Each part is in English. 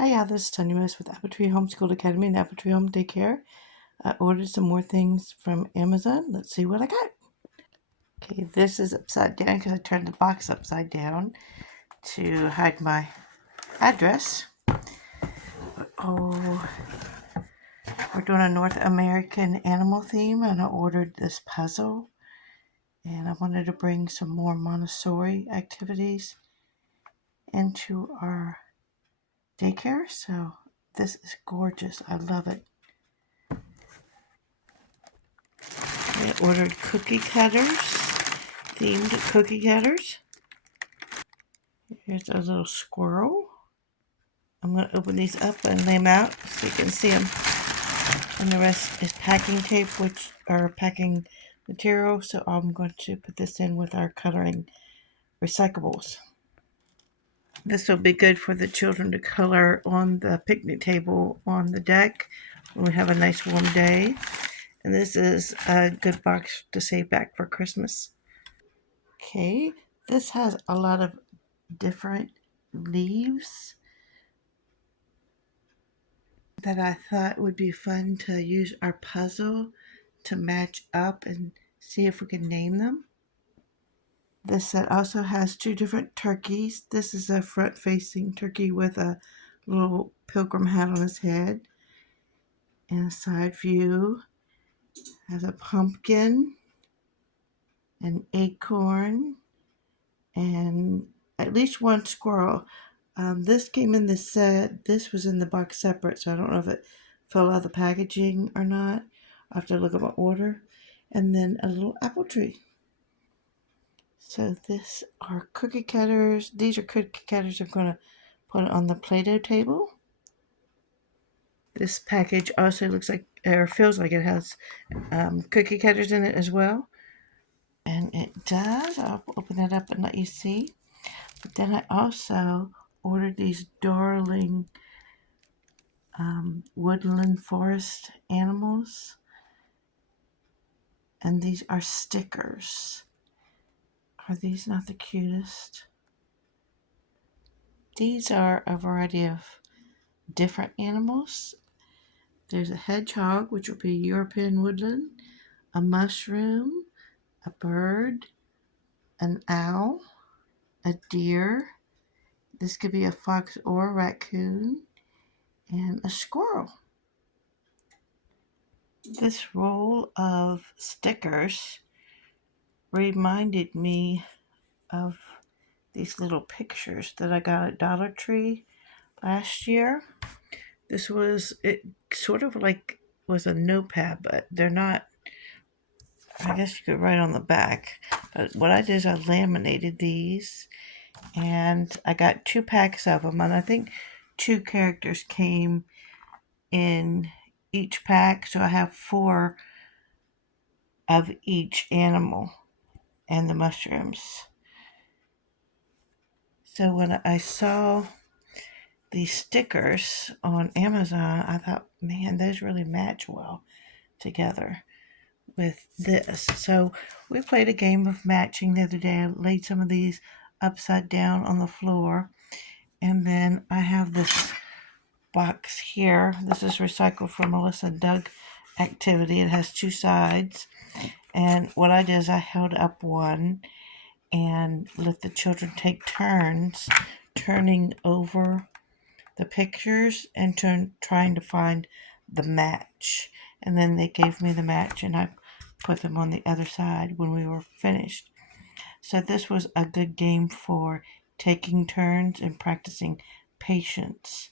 Hi, this is Tanya Moose with Apple Tree Homeschool Academy and Apple Tree Home Daycare. I ordered some more things from Amazon. Let's see what I got. Okay, this is upside down because I turned the box upside down to hide my address. Oh, we're doing a North American animal theme, and I ordered this puzzle. And I wanted to bring some more Montessori activities into our daycare. So this is gorgeous. I love it. I ordered cookie cutters, themed cookie cutters. Here's a little squirrel. I'm going to open these up and lay them out so you can see them. And the rest is packing tape, which are packing material. So I'm going to put this in with our coloring recyclables. This will be good for the children to color on the picnic table on the deck when we have a nice warm day. And this is a good box to save back for Christmas. Okay, this has a lot of different leaves that I thought would be fun to use our puzzle to match up and see if we can name them. This set also has two different turkeys. This is a front-facing turkey with a little pilgrim hat on his head. And a side view has a pumpkin, an acorn, and at least one squirrel. This came in the set. This was in the box separate, so I don't know if it fell out of the packaging or not. I'll have to look at my order. And then a little apple tree. So this are cookie cutters. These are cookie cutters I'm going to put on the Play-Doh table. This package also looks like, or feels like it has cookie cutters in it as well. And it does. I'll open that up and let you see. But then I also ordered these darling woodland forest animals. And these are stickers. Are these not the cutest? These are a variety of different animals. There's a hedgehog, which will be European woodland, a mushroom, a bird, an owl, a deer. This could be a fox or a raccoon, and a squirrel. This roll of stickers reminded me of these little pictures that I got at Dollar Tree last year. This was, it sort of like was a notepad, but they're not, I guess you could write on the back. But what I did is I laminated these and I got 2 packs of them. And I think 2 characters came in each pack. So I have 4 of each animal and the mushrooms. So when I saw these stickers on Amazon, I thought, man, those really match well together with this. So we played a game of matching the other day. I laid some of these upside down on the floor. And then I have this box here. This is recycled from Melissa and Doug activity. It has 2 sides. And what I did is I held up one and let the children take turns turning over the pictures and trying to find the match. And then they gave me the match and I put them on the other side when we were finished. So this was a good game for taking turns and practicing patience.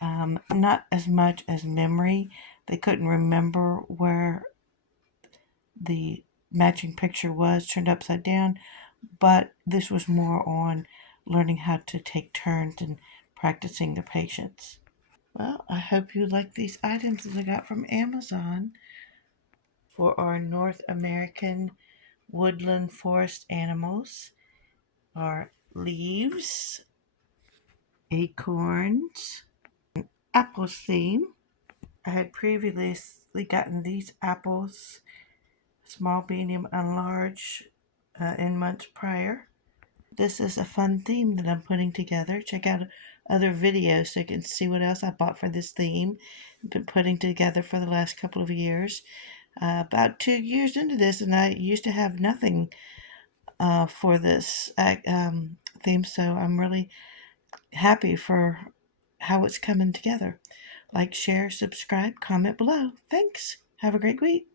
Not as much as memory. They couldn't remember where the matching picture was turned upside down, but this was more on learning how to take turns and practicing the patience. Well, I hope you like these items that I got from Amazon for our North American woodland forest animals. Our leaves, acorns, apples theme. I had previously gotten these apples, small, medium, and large, in months prior. This is a fun theme that I'm putting together. Check out other videos so you can see what else I bought for this theme. Been putting together for the last couple of years. About 2 years into this, and I used to have nothing for this theme, so I'm really happy for how it's coming together. Like, share, subscribe, comment below. Thanks. Have a great week.